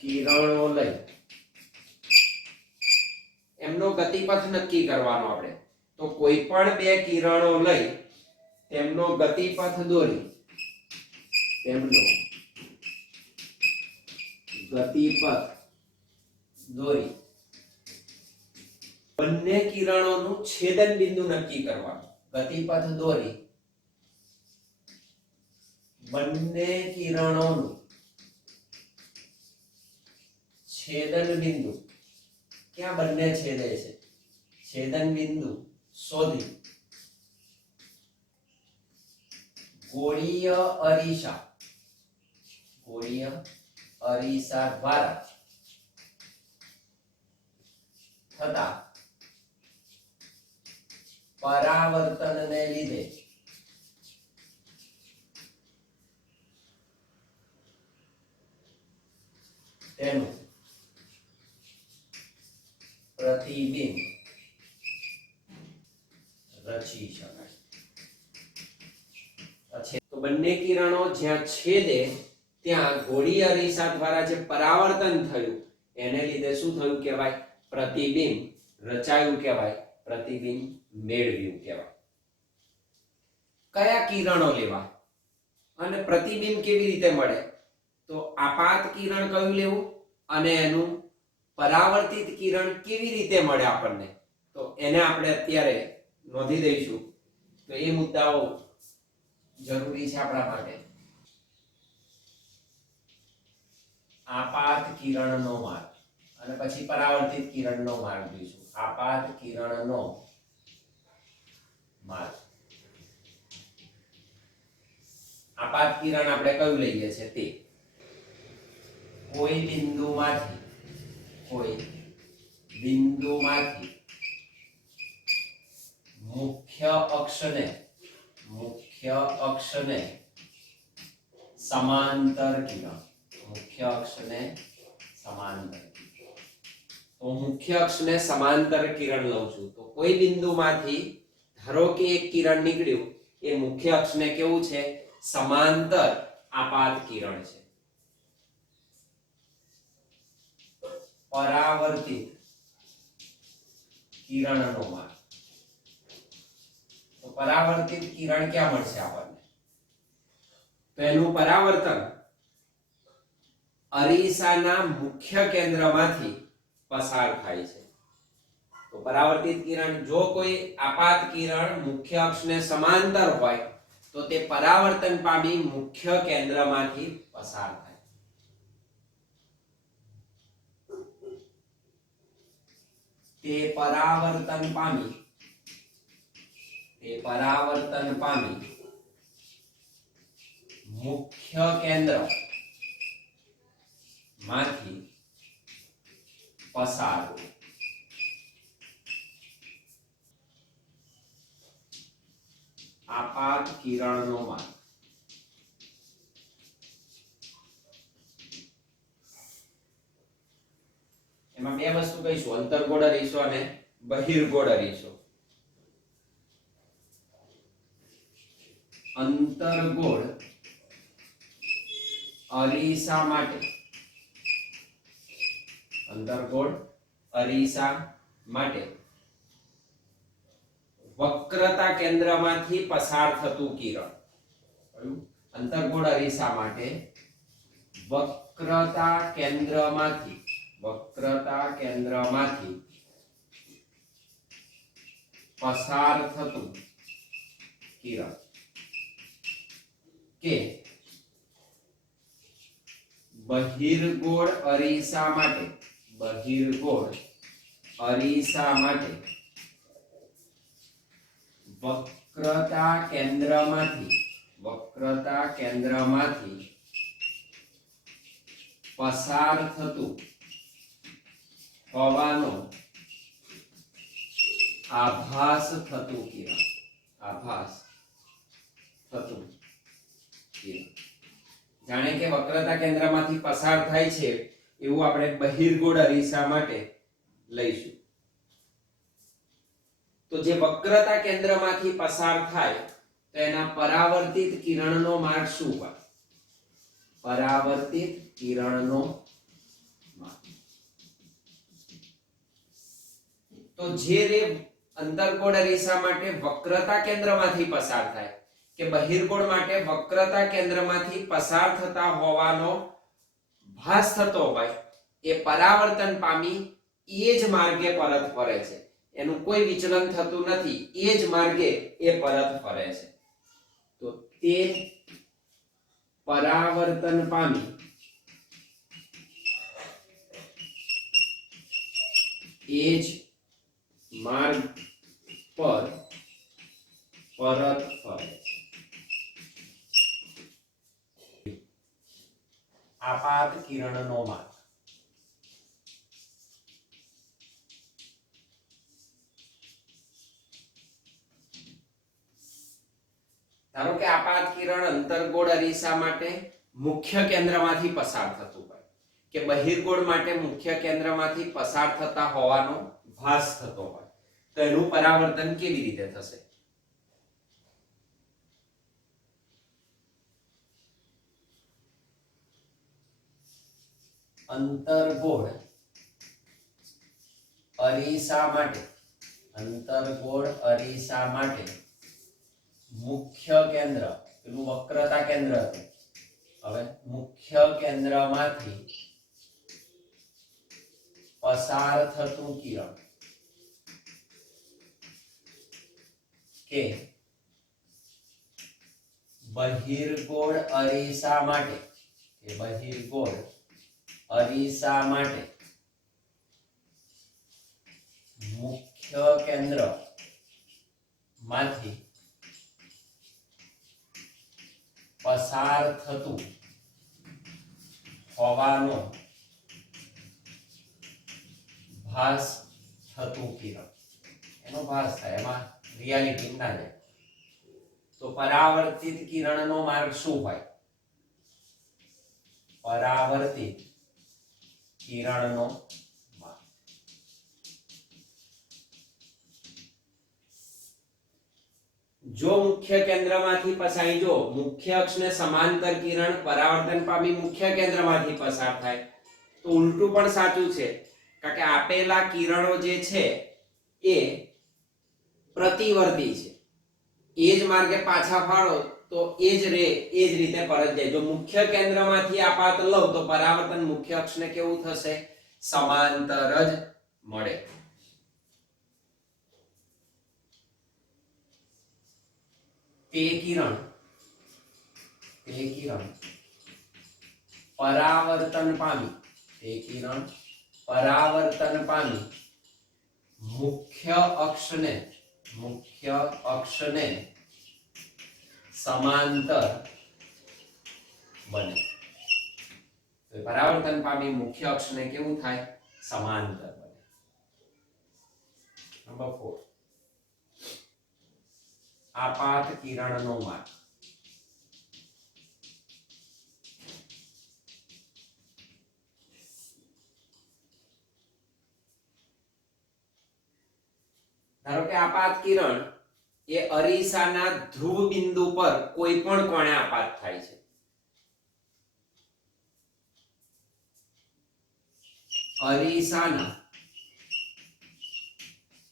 કિરણો લઈ એમનો ગતિપથ નક્કી કરવાનો આપણે. તો કોઈ પણ 2 કિરણો લઈ તેમનો ગતિપથ દોરી બંને કિરણોનું છેદન બિંદુ નક્કી કરવાનું. ગતિપથ દોરી બંને કિરણોનું છેદન બિંદુ ક્યાં બંને છેદે છે? છેદન બિંદુ શોધી ગોળીય અરીસા દ્વારા થતા પરાવર્તનને લીધે તેનું પ્રતિબિંબ રચી શકાય. તો બંને કિરણો જ્યાં છેદે ત્યાં ગોળીય અરીસા દ્વારા જે પરાવર્તન થયું એને લીધે શું થયું કહેવાય? પ્રતિબિંબ રચાયું કહેવાય, પ્રતિબિંબ મેળવ્યું કહેવાય. કયા કિરણો લેવા અને પ્રતિબિંબ કેવી રીતે મળે? તો આપાત કિરણ કયું લેવું અને એનું પરાવર્તિત કિરણ કેવી રીતે મળે આપણને, તો એને આપણે અત્યારે નોંધી દઈશું. તો એ મુદ્દાઓ જરૂરી છે આપણા માટે. આપાત કિરણનો માર્ગ અને પછી પરાવર્તિત કિરણનો માર્ગ જોઈશું. આપાત કિરણનો માર્ગ. આપાત કિરણ આપણે કયું લઈએ છે? તે કોઈ બિંદુમાંથી મુખ્ય અક્ષને સમાંતર કિરણ. તો મુખ્ય અક્ષને સમાંતર કિરણ લઉં છું. તો કોઈ બિંદુમાંથી ધારો કે એક કિરણ નીકળ્યું, એ મુખ્ય અક્ષને કેવું છે? સમાંતર આપાત કિરણ છે. પરાવર્તિત કિરણનો માર્ગ. તો પરાવર્તિત કિરણ ક્યાં મળશે આપણને? તો એનું પરાવર્તન અરીસાના મુખ્ય કેન્દ્રમાંથી પસાર થાય છે. તો પરાવર્તિત કિરણ, જો કોઈ આપાત કિરણ મુખ્ય અક્ષને સમાંતર હોય તો તે પરાવર્તન પામી મુખ્ય કેન્દ્રમાંથી પસાર થાય. તે પરાવર્તન પામી મુખ્ય કેન્દ્ર માંથી પસાર. આપાત કિરણનો માર્ગ. એમાં બે વસ્તુ કહીશું, અંતર્ગોળ અરીસો અને બહિર્ગોળ અરીસો. અંતર્ગોળ અરીસા માટે વક્રતા કેન્દ્રમાંથી પસાર થતું કિરણ. અંતર્ગોળ અરીસા માટે વક્રતા કેન્દ્રમાંથી પસાર થતું કિરણ કે બહિર્ગોળ અરીસા માટે વક્રતા કેન્દ્રમાંથી પસાર થતું હોવાનો આભાસ થતું કિરણ. જાણે કે વક્રતા કેન્દ્રમાંથી પસાર થાય છે એવું આપણે બહિર્ગોળ અરીસા માટે લઈશું. તો જે વક્રતા કેન્દ્રમાંથી પસાર થાય તો એના પરાવર્તિત કિરણનો માર્ગ શું હોય? પરાવર્તિત કિરણનો માર્ગ. તો જે રે અંતર્ગોળ અરીસા માટે વક્રતા કેન્દ્રમાંથી પસાર થાય કે બહિર્ગોળ માટે વક્રતા કેન્દ્રમાંથી પસાર થતા હોવાનો ભાસ થતો હોય, એ પરાવર્તન પામી એ જ માર્ગે પરત ફરે છે. એનું કોઈ વિચલન થતું નથી, એ જ માર્ગે એ પરત ફરે છે. તો તે પરાવર્તન પામી એ જ માર્ગ પર પરત ફરે છે. આપાત કિરણનો માર્ગ. ધારો કે આપાત કિરણ અંતર્ગોળ અરીસા માટે મુખ્ય કેન્દ્રમાંથી પસાર થતું હોય કે બહિર્ગોળ માટે મુખ્ય કેન્દ્રમાંથી પસાર થતા હોવાનો ભાસ થતો હોય તો એનું પરાવર્તન કેવી રીતે થશે? અંતર્ગોળ અરીસા માટે મુખ્ય કેન્દ્ર, પેલું વક્રતા કેન્દ્ર હતું, હવે મુખ્ય કેન્દ્રમાંથી પસાર થતું કિરણ કે બહિર્ગોળ અરીસા માટે મુખ્ય કેન્દ્ર માંથી પસાર થતું હોવાનો ભાસ થતું કિરણ, એનો ભાસ થાય, એમાં રિયાલિટી ના જાય. તો પરાવર્તિત કિરણનો માર્ગ શું હોય? પરાવર્તિત કિરણનો માર્ગ જો મુખ્ય કેન્દ્રમાંથી પસાય, જો મુખ્ય અક્ષને સમાંતર કિરણ પરાવર્તન પામી મુખ્ય કેન્દ્રમાંથી પસાર થાય તો ઉલટું પણ સાચું છે, કારણ કે આપેલા કિરણો જે છે એ પ્રતિવર્તી છે, એ જ માર્ગે પાછા ફાળો તો એ જ રીતે પરત જાય. જો મુખ્ય કેન્દ્રમાંથી આપાત લઉં તો પરાવર્તન મુખ્ય અક્ષને કેવું થશે? સમાંતર જ મળે. તે કિરણ પરાવર્તન પામી મુખ્ય અક્ષને સમાંતર બને. તો પરાવર્તન પામી મુખ્ય અક્ષને કેવું થાય? સમાંતર બને. નંબર 4, આપાત કિરણનો માર્ગ. ધારો કે આપાત કિરણ એ અરીસાના ધ્રુવ બિંદુ પર કોઈ પણ કોણે આપાત થાય છે. અરીસાના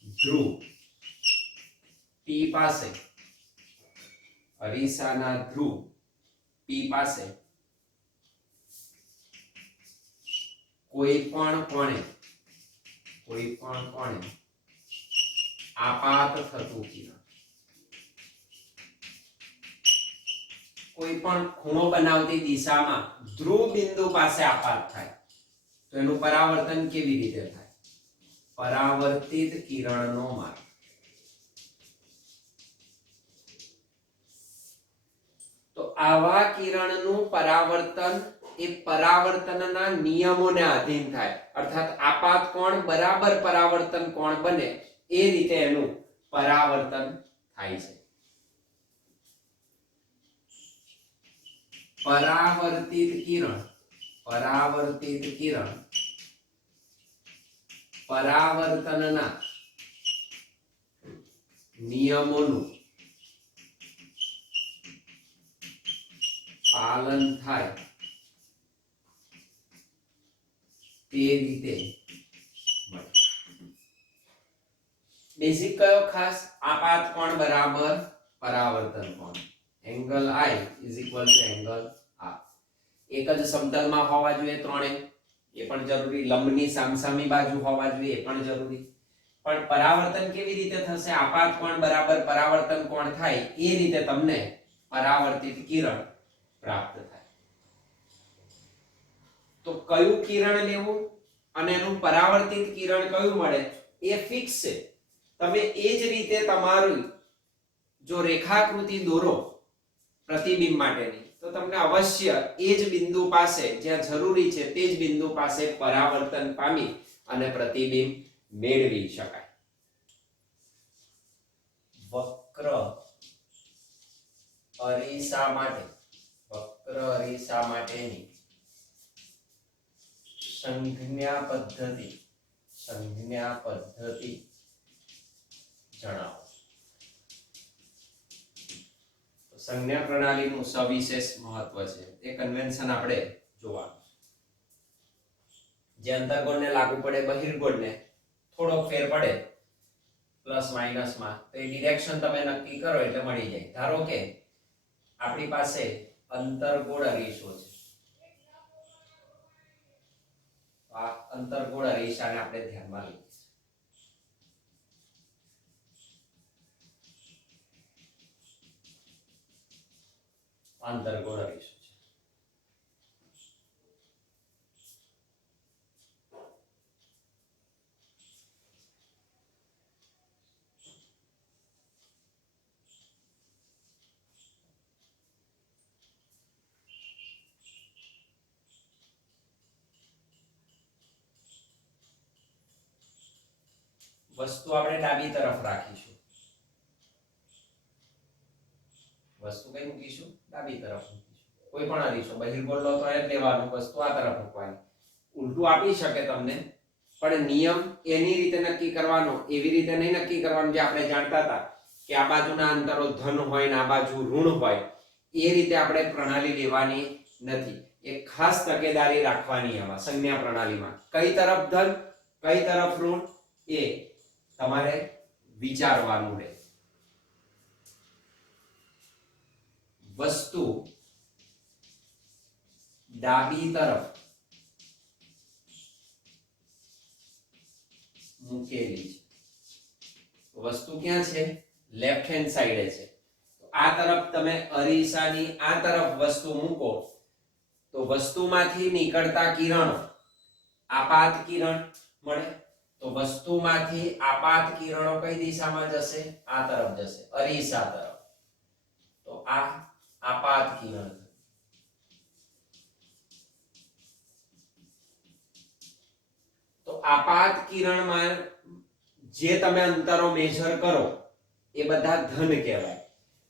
ધ્રુવ P પાસે કોઈ પણ કોણે આપાત થતું કિરણ, કોઈ પણ ખૂણો બનાવતી દિશામાં ધ્રુવ બિંદુ પાસે આપાત થાય તો એનું પરાવર્તન કેવી રીતે થાય? પરાવર્તિત કિરણનો માર્ગ. તો આવા કિરણનું પરાવર્તન એ પરાવર્તનના નિયમોને આધીન થાય, અર્થાત આપાત કોણ બરાબર પરાવર્તન કોણ બને એ રીતે એનું પરાવર્તન થાય છે. પરાવર્તિત કિરણ પરાવર્તનના નિયમોનું પાલન થાય તે રીતે મળે. બેઝિક કયો ખાસ? આપાત કોણ બરાબર પરાવર્તન કોણ. Angle I = angle R. એક જ સમતલમાં હોવા જોઈએ ત્રણે, એ પણ જરૂરી. લંબની સામસામી બાજુ હોવા જોઈએ, એ પણ જરૂરી. પણ પરાવર્તન કેવી રીતે થશે? આપાત કોણ બરાબર પરાવર્તન કોણ થાય એ રીતે તમને પરાવર્તિત કિરણ પ્રાપ્ત થાય. તો કયું કિરણ લેવું અને એનું પરાવર્તિત કિરણ કયું મળે એ ફિક્સ છે. તમે એ જ રીતે તમારું જો રેખાકૃતિ દોરો પ્રતિબિંબ માટેની, તો તમને અવશ્ય એ જ બિંદુ પાસે જ્યાં જરૂરી છે તે જ બિંદુ પાસે પરાવર્તન પામી અને પ્રતિબિંબ મેળવી શકાય. વક્ર અરીસા માટેની સંજ્ઞા પદ્ધતિ જણાવો. સંજ્ઞા પ્રણાલીનું સવિશેષ મહત્વ છે. એ કન્વેન્શન આપણે જોવાનું. જે અંતર્ગોળને લાગુ પડે બહિર્ગોળને થોડો ફેર પડે પ્લસ માઇનસ માં, તો એ ડિરેક્શન તમે નક્કી કરો એટલે મળી જાય. ધારો કે આપણી પાસે અંતર્ગોળ અરીસો છે. આ અંતર્ગોળ અરીસાને આપણે ધ્યાનમાં લઈએ. અંતર્ગોળ અરીસો છે. વસ્તુ આપણે ડાબી તરફ રાખીશું. વસ્તુ કઈ મૂકીશું? ડાબી તરફ મૂકીશું. કોઈ પણ અરીસો બહિર્ગોળ લો તો એ જ લેવાનું, વસ્તુ આ તરફ મૂકવાની. ઉલટું આપી શકે તમને, પણ નિયમ એની રીતે નક્કી કરવાનો, એવી રીતે નહીં નક્કી કરવાનું જે આપણે જાણતા હતા કે આ બાજુના અંતરો ધન હોય ને આ બાજુ ઋણ હોય. એ રીતે આપણે પ્રણાલી લેવાની નથી. એક ખાસ તકેદારી રાખવાની આમાં સંજ્ઞા પ્રણાલીમાં. કઈ તરફ ધન કઈ તરફ ઋણ એ તમારે વિચારવાનું રહે. વસ્તુ ડાબી તરફ મૂકેલી છે. વસ્તુ ક્યાં છે? લેફ્ટ હેન્ડ સાઈડે છે. આ તરફ તમે અરીસાની આ તરફ વસ્તુ મૂકો તો વસ્તુમાંથી નીકળતા કિરણો આપાત કિરણ મળે. તો વસ્તુમાંથી આપાત કિરણો કઈ દિશામાં જશે? આ તરફ જશે, અરીસા તરફ. તો આ આપાત કિરણ. તો આપાત કિરણમાં જે તમે અંતરો મેજર કરો એ બધા ધન કહેવાય.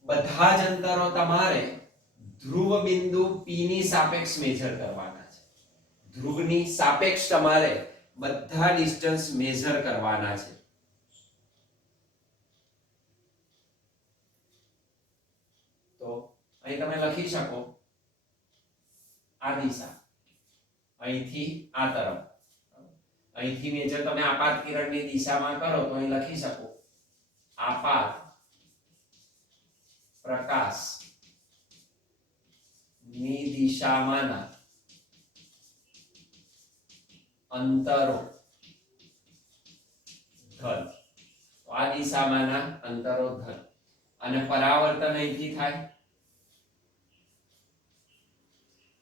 બધા જ અંતરો તમારે ધ્રુવ બિંદુ P ની સાપેક્ષ મેજર કરવાના છે. ધ્રુવની સાપેક્ષ તમારે બધા ડિસ્ટન્સ મેજર કરવાના છે. તો અહીં તમે લખી શકો આ દિશા અહીંથી આ તરફ. અહીંથી મેજર તમે આપાત કિરણની દિશામાં કરો તો અહીં લખી શકો આપાત પ્રકાશ ની દિશામાંના અંતરો ધન. તો આ દિશામાંના અંતરો ધન. અને પરાવર્તન અહીંથી થાય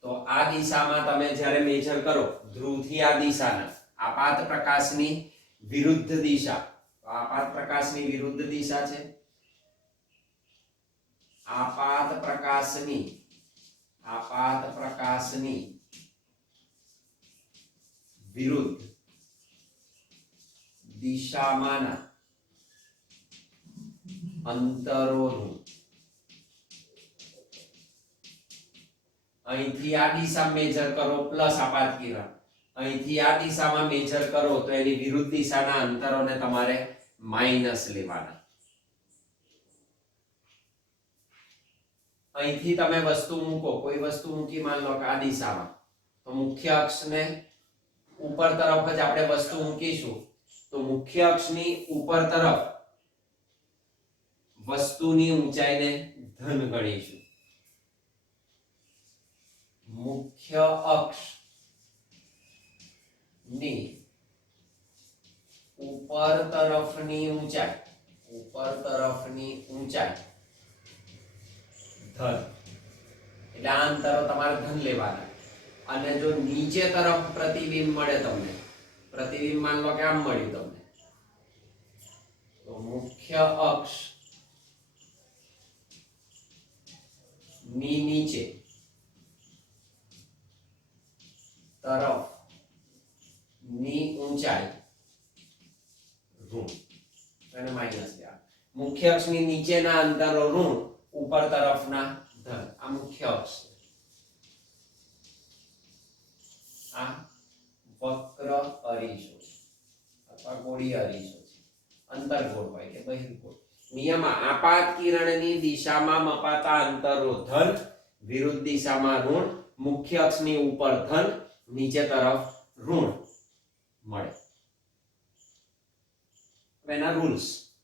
તો આ દિશામાં તમે જ્યારે મેજર કરો ધ્રુવથી આ દિશાના આપાત પ્રકાશની વિરુદ્ધ દિશા. તો આપાત પ્રકાશની વિરુદ્ધ દિશા છે. આપાત પ્રકાશની વિરુદ્ધ દિશામાંના અંતરોનું અહીંથી આ દિશા મેજર કરો પ્લસ આપાત કિરણ, અહીંથી આ દિશામાં મેજર કરો તો એની વિરુદ્ધ દિશાના અંતરોને તમારે માઈનસ લેવાના. અહીંથી તમે વસ્તુ મૂકો, કોઈ વસ્તુ મૂકી માન લો કે આ દિશામાં, તો મુખ્ય અક્ષને ઉપર તરફ જ આપણે વસ્તુ મૂકીશું. તો મુખ્ય અક્ષની ઉપર તરફ વસ્તુની ઊંચાઈને ધન ગણીશું. મુખ્ય અક્ષ ની ઉપર તરફની ઊંચાઈ ધન. એટલે આ અંતરો તમારે ધન લેવાના. અને જો નીચે તરફ પ્રતિબિંબ મળે તમને, પ્રતિબિંબ માન લો કે આમ મળ્યું તમને, તો મુખ્ય અક્ષ ની નીચે તરફ ની ઊંચાઈ ઋણ અને માઈનસ મુખ્ય અક્ષની નીચેના અંતરો ઋણ ઉપર તરફના ધન આ મુખ્ય અક્ષ આ વક્ર અરીસો અથવા ગોળીય અરીસો છે અંતર્ગોળ હોય કે બહિર્ગોળ નિયમ આપાત કિરણની દિશામાં મપાતા અંતરો ધન વિરુદ્ધ દિશામાં ઋણ મુખ્ય અક્ષની ઉપર ધન નીચે તરફ ઋણ મળે એના રૂલ્સ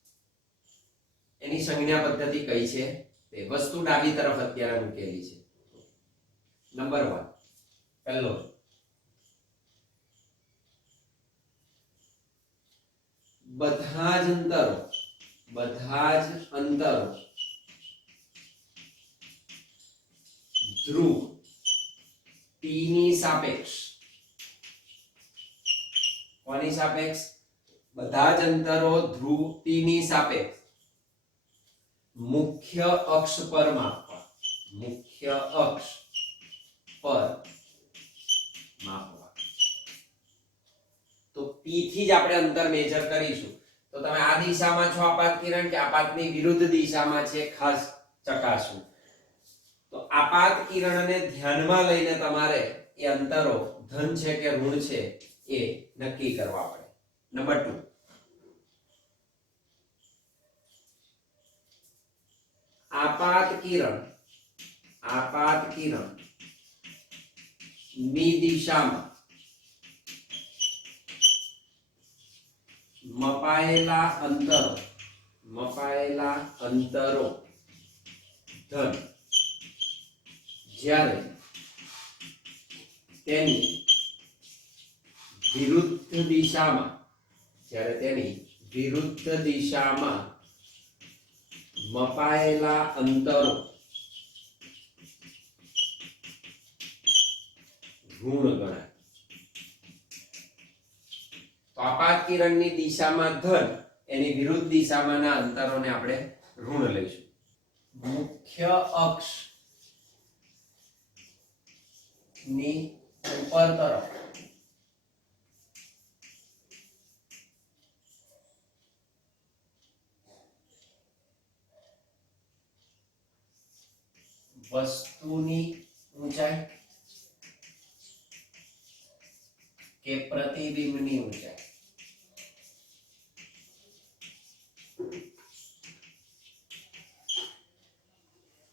એની સંજ્ઞા પદ્ધતિ કઈ છે તે વસ્તુ ડાબી તરફ અત્યારે મૂકેલી છે નંબર 1 પહેલો બધા જ અંતરો ધ્રુવ p ની સાપેક્ષ કોની સાપેક્ષ બધા જ અંતરો ધ્રુવ p ની સાપેક્ષ મુખ્ય અક્ષ પર માપવા તો p થી જ આપણે અંતર મેજર કરીશું તો તમે આ દિશામાં છો આપાત કિરણ કે આપાતની વિરુદ્ધ દિશામાં છે ખાસ ચકાસવું તો આપાત કિરણને ધ્યાનમાં લઈને તમારે એ અંતરો ધન છે કે ઋણ છે એ નક્કી કરવા પડે નંબર 2 આપાત કિરણ ની દિશામાં મપાયેલા અંતરો ધન જ્યારે તેની વિરુદ્ધ દિશામાં મપાયેલા અંતરો ઋણ ગણાય તો આપાત કિરણની દિશામાં ધન એની વિરુદ્ધ દિશામાંના અંતરોને આપણે ઋણ લઈશું મુખ્ય અક્ષ ની ઉપર તરફ વસ્તુની ઊંચાઈ કે પ્રતિબિંબની ઊંચાઈ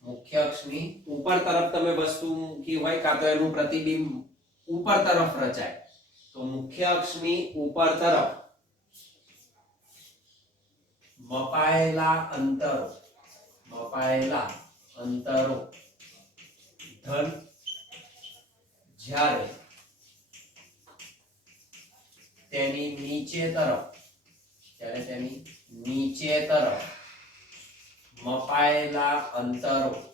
મુખ્ય અક્ષની ઉપર તરફ તમે વસ્તુ મૂકી હોય કાં તો એનું પ્રતિબિંબ ઉપર તરફ રચાય તો મુખ્ય અક્ષની ઉપર તરફ મપાયેલા અંતરો ધન જ્યારે તેની નીચે તરફ મપાયેલા અંતરો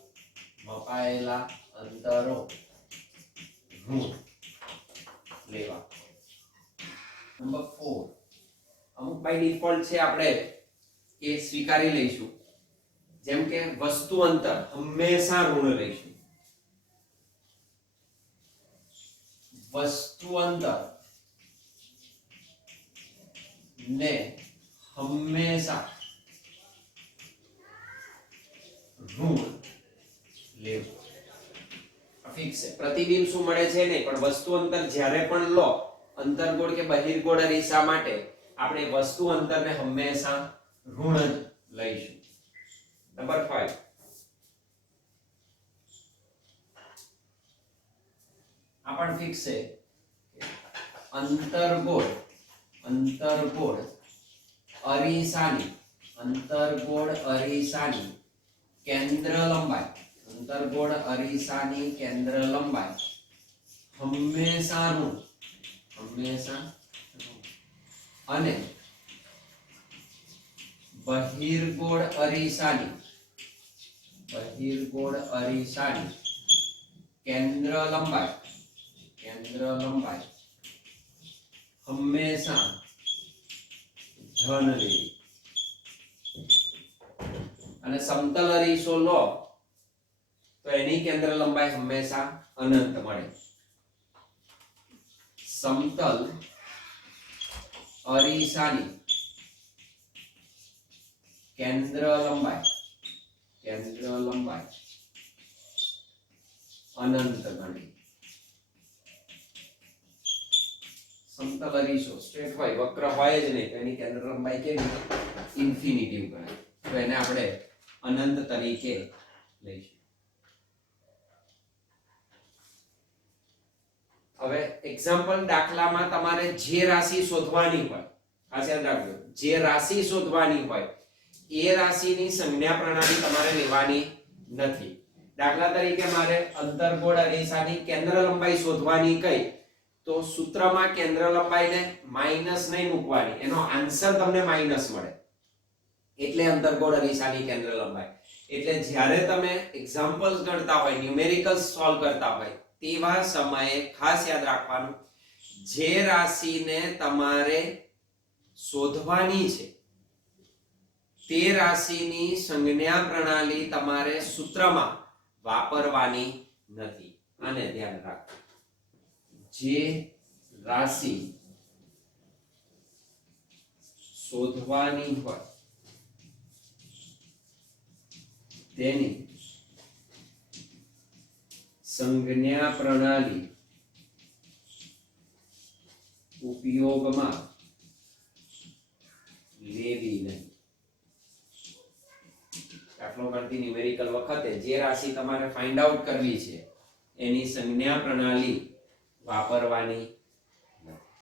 ઋણ લેવા નંબર 4 અમુક બાય ડિફોલ્ટ છે આપણે એ સ્વીકારી લઈશું જેમ કે વસ્તુ અંતર હંમેશા ઋણ લઈશું વસ્તુ અંતર ને હંમેશા ઋણ લેવું ફિક્સ છે પ્રતિબિંબ શું મળે છે નહીં પણ વસ્તુ અંતર જ્યારે પણ લો અંતર્ગોળ કે બહિર્ગોળ અરીસા માટે આપણે વસ્તુ અંતરને હંમેશા ઋણ જ લઈશું નંબર 5 આ પણ ફિક્સ છે અંતર્ગોળ અરીસાની કેન્દ્ર લંબાઈ હંમેશા ઋણ અને બહિર્ગોળ અરીસાની કેન્દ્ર લંબાઈ હંમેશા ધન લેવી અને સમતલ અરીસો લો તો એની કેન્દ્ર લંબાઈ હંમેશા અનંત મળે. સમતલ અરીસાની કેન્દ્ર લંબાઈ અનંત ગણી. સમતલ અરીસો સ્ટ્રેટ હોય, વક્ર હોય જ નહીં, તો એની કેન્દ્ર લંબાઈ કેવી? ઇન્ફિનિટિવ ગણાય. તો એને આપણે અનંત તરીકે લઈશું. હવે એક્ઝામ્પલ દાખલામાં તમારે જે રાશિ શોધવાની હોય, ખાસ યાદ રાખજો, જે રાશિ શોધવાની હોય એ રાશિની સંજ્ઞા પ્રણાલી તમારે લેવાની નથી. દાખલા તરીકે મારે અંતર્ગોળ અરીસાની કેન્દ્ર લંબાઈ શોધવાની કઈ, તો સૂત્રમાં કેન્દ્ર લંબાઈને માઈનસ નહીં મૂકવાની, એનો આન્સર તમને માઈનસ મળે, એટલે અંતર્ગોળ અરીસાની કેન્દ્ર લંબાઈ. એટલે જ્યારે તમે એક્ઝામ્પલ્સ ગણતા હોય, ન્યુમેરિકલ્સ સોલ્વ કરતા હોય, તેવા સમયે ખાસ યાદ રાખવાનું, જે રાશિને તમારે શોધવાની છે તે રાશિની સંજ્ઞા પ્રણાલી તમારે સૂત્રમાં વાપરવાની નથી. આને ધ્યાન રાખો. જે રાશિ શોધવાની હોય તેની સંજ્ઞા પ્રણાલી ઉપયોગમાં લેવી નહીં. દાખલો ગણતી ન્યુમેરિકલ વખતે જે રાશિ તમારે ફાઇન્ડ આઉટ કરવી છે એની સંજ્ઞા પ્રણાલી વાપરવાની